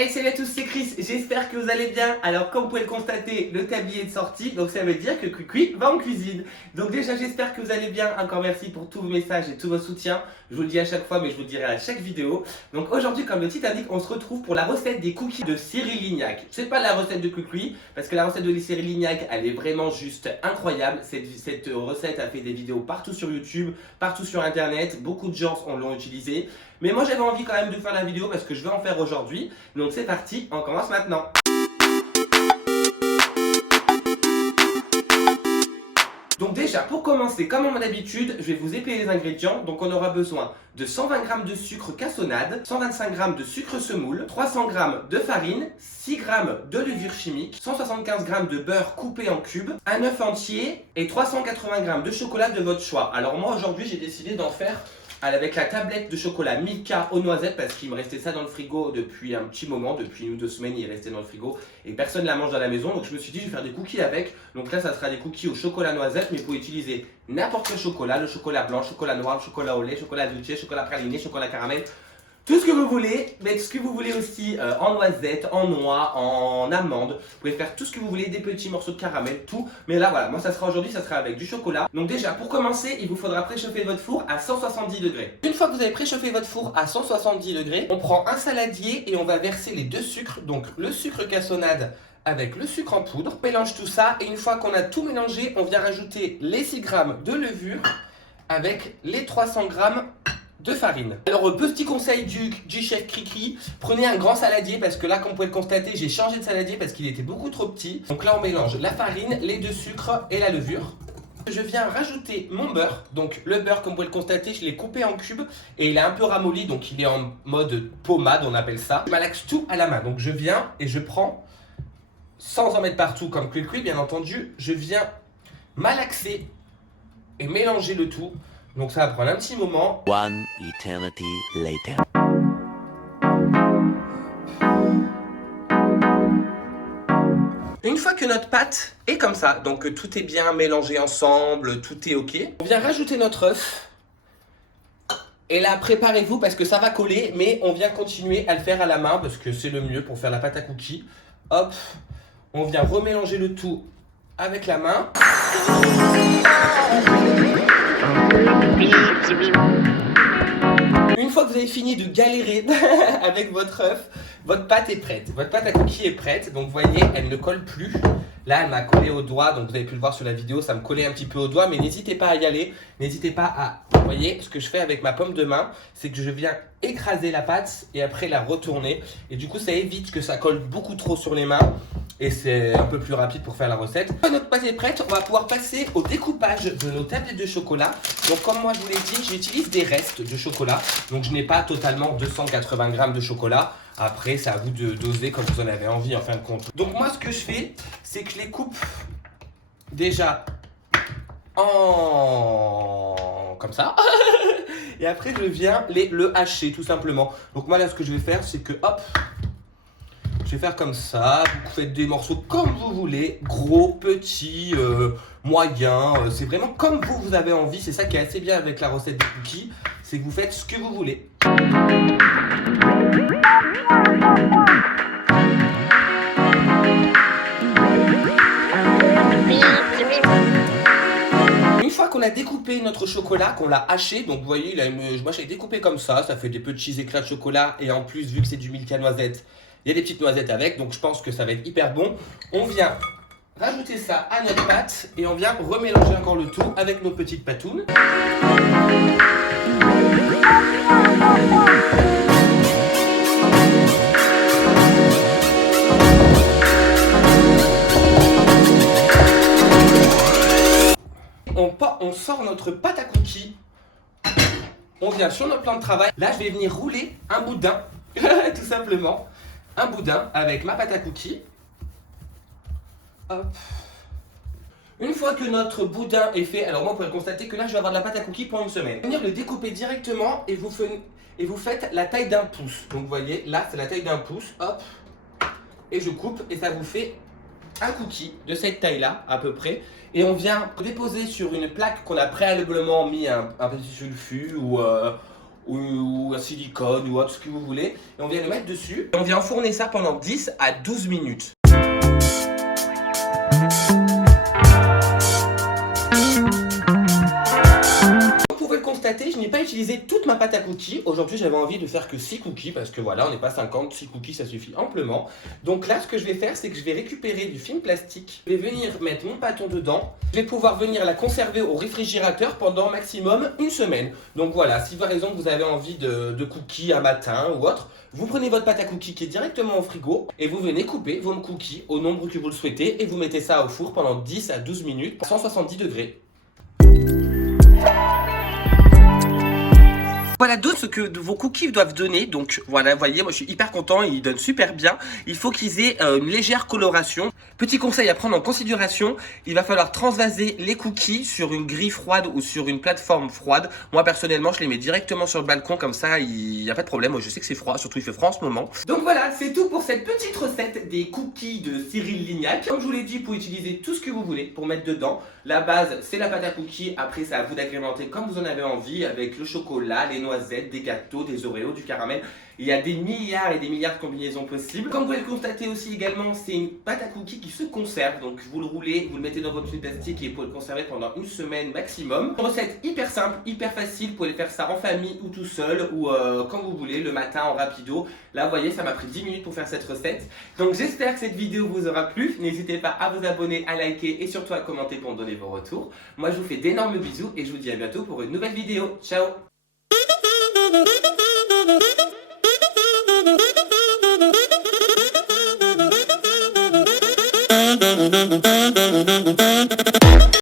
Hey, salut à tous, c'est Chris, j'espère que vous allez bien. Alors comme vous pouvez le constater, le tablier est sorti, donc ça veut dire que Cuicui va en cuisine. Donc déjà j'espère que vous allez bien, encore merci pour tous vos messages et tous vos soutiens. Je vous le dis à chaque fois mais je vous le dirai à chaque vidéo. Donc aujourd'hui comme le titre indique, on se retrouve pour la recette des cookies de Cyril Lignac. C'est pas la recette de Cuicui, parce que la recette de Cyril Lignac elle est vraiment juste incroyable. Cette recette a fait des vidéos partout sur YouTube, partout sur internet, beaucoup de gens l'ont utilisée. Mais moi j'avais envie quand même de faire la vidéo parce que je vais en faire aujourd'hui. Donc c'est parti, on commence maintenant. Donc déjà, pour commencer, comme à mon habitude, je vais vous épeler les ingrédients. Donc on aura besoin de 120 g de sucre cassonade, 125 g de sucre semoule, 300 g de farine, 6 g de levure chimique, 175 g de beurre coupé en cubes, un œuf entier et 380 g de chocolat de votre choix. Alors moi aujourd'hui, j'ai décidé d'en faire avec la tablette de chocolat Milka aux noisettes parce qu'il me restait ça dans le frigo depuis un petit moment, depuis 1 ou 2 semaines il est resté dans le frigo et personne ne la mange dans la maison, donc je me suis dit je vais faire des cookies avec. Donc là ça sera des cookies au chocolat noisette, mais vous pouvez utiliser n'importe quel chocolat, le chocolat blanc, chocolat noir, chocolat au lait, chocolat dulce, chocolat praliné, chocolat caramel, tout ce que vous voulez, mais ce que vous voulez aussi en noisette, en noix, en amande. Vous pouvez faire tout ce que vous voulez, des petits morceaux de caramel, tout. Mais là voilà, moi ça sera aujourd'hui, ça sera avec du chocolat. Donc déjà, pour commencer, il vous faudra préchauffer votre four à 170 degrés. Une fois que vous avez préchauffé votre four à 170 degrés, on prend un saladier et on va verser les deux sucres. Donc le sucre cassonade avec le sucre en poudre. On mélange tout ça et une fois qu'on a tout mélangé, on vient rajouter les 6 g de levure avec les 300 g de farine. Alors petit conseil du chef Cricri, prenez un grand saladier parce que là comme vous pouvez le constater j'ai changé de saladier parce qu'il était beaucoup trop petit. Donc là on mélange la farine, les deux sucres et la levure. Je viens rajouter mon beurre, donc le beurre comme vous pouvez le constater je l'ai coupé en cubes et il est un peu ramolli donc il est en mode pommade on appelle ça. Je malaxe tout à la main donc je viens et je prends, sans en mettre partout comme Cricri bien entendu, je viens malaxer et mélanger le tout. Donc ça va prendre un petit moment. One eternity later. Une fois que notre pâte est comme ça, donc que tout est bien mélangé ensemble, tout est ok, on vient rajouter notre œuf. Et là, préparez-vous parce que ça va coller, mais on vient continuer à le faire à la main parce que c'est le mieux pour faire la pâte à cookies. Hop, on vient remélanger le tout avec la main. Une fois que vous avez fini de galérer avec votre œuf, votre pâte est prête. Votre pâte à cookies est prête. Donc vous voyez, elle ne colle plus. Là, elle m'a collé au doigt. Donc vous avez pu le voir sur la vidéo, ça me collait un petit peu au doigt. Mais n'hésitez pas à y aller. N'hésitez pas à... Vous voyez, ce que je fais avec ma paume de main, c'est que je viens écraser la pâte et après la retourner. Et du coup, ça évite que ça colle beaucoup trop sur les mains. Et c'est un peu plus rapide pour faire la recette. Une fois notre pâte est prête, on va pouvoir passer au découpage de nos tablettes de chocolat. Donc comme moi je vous l'ai dit, j'utilise des restes de chocolat. Donc je n'ai pas totalement 280 g de chocolat. Après c'est à vous de doser comme vous en avez envie en fin de compte. Donc moi ce que je fais, c'est que je les coupe déjà en... comme ça. Et après je viens le hacher tout simplement. Donc moi là ce que je vais faire, c'est que hop... Je vais faire comme ça, vous faites des morceaux comme vous voulez, gros, petits, moyens, c'est vraiment comme vous avez envie, c'est ça qui est assez bien avec la recette des cookies, c'est que vous faites ce que vous voulez. Une fois qu'on a découpé notre chocolat, qu'on l'a haché, donc vous voyez, moi je l'ai découpé comme ça fait des petits éclats de chocolat et en plus vu que c'est du Milka noisette, il y a des petites noisettes avec, donc je pense que ça va être hyper bon. On vient rajouter ça à notre pâte et on vient remélanger encore le tout avec nos petites patounes. On sort notre pâte à cookies. On vient sur notre plan de travail. Là, je vais venir rouler un boudin, tout simplement. Un boudin avec ma pâte à cookies. Hop. Une fois que notre boudin est fait, alors moi vous pouvez constater que là je vais avoir de la pâte à cookies pour une semaine. Venir le découper directement et vous faites la taille d'1 pouce. Donc vous voyez, là c'est la taille d'1 pouce. Hop. Et je coupe et ça vous fait un cookie de cette taille là à peu près. Et on vient déposer sur une plaque qu'on a préalablement mis un petit sulfure ou un silicone ou autre, ce que vous voulez. Et on vient le mettre dessus. Et on vient enfourner ça pendant 10 à 12 minutes. Je n'ai pas utilisé toute ma pâte à cookies. Aujourd'hui, j'avais envie de faire que 6 cookies parce que voilà, on n'est pas 50, 6 cookies, ça suffit amplement. Donc là, ce que je vais faire, c'est que je vais récupérer du film plastique. Je vais venir mettre mon pâton dedans. Je vais pouvoir venir la conserver au réfrigérateur pendant maximum 1 semaine. Donc voilà, si par exemple vous avez envie de cookies à matin ou autre, vous prenez votre pâte à cookies qui est directement au frigo et vous venez couper vos cookies au nombre que vous le souhaitez et vous mettez ça au four pendant 10 à 12 minutes, 170 degrés. Voilà d'autres ce que vos cookies doivent donner. Donc voilà, vous voyez, moi je suis hyper content, ils donnent super bien. Il faut qu'ils aient une légère coloration. Petit conseil à prendre en considération, il va falloir transvaser les cookies sur une grille froide ou sur une plateforme froide. Moi personnellement, je les mets directement sur le balcon, comme ça il n'y a pas de problème. Moi je sais que c'est froid, surtout il fait froid en ce moment. Donc voilà, c'est tout pour cette petite recette des cookies de Cyril Lignac. Comme je vous l'ai dit, vous pouvez utiliser tout ce que vous voulez pour mettre dedans. La base, c'est la pâte à cookies. Après, c'est à vous d'agrémenter comme vous en avez envie avec le chocolat, les noisettes, des gâteaux, des Oreos, du caramel. Il y a des milliards et des milliards de combinaisons possibles. Comme vous pouvez le constater aussi également, c'est une pâte à cookies qui se conserve. Donc vous le roulez, vous le mettez dans votre film plastique et vous pouvez le conserver pendant 1 semaine maximum. Une recette hyper simple, hyper facile. Vous pouvez faire ça en famille ou tout seul ou quand vous voulez, le matin en rapido. Là vous voyez, ça m'a pris 10 minutes pour faire cette recette. Donc j'espère que cette vidéo vous aura plu. N'hésitez pas à vous abonner, à liker et surtout à commenter pour me donner vos retours. Moi je vous fais d'énormes bisous et je vous dis à bientôt pour une nouvelle vidéo. Ciao! Thank you.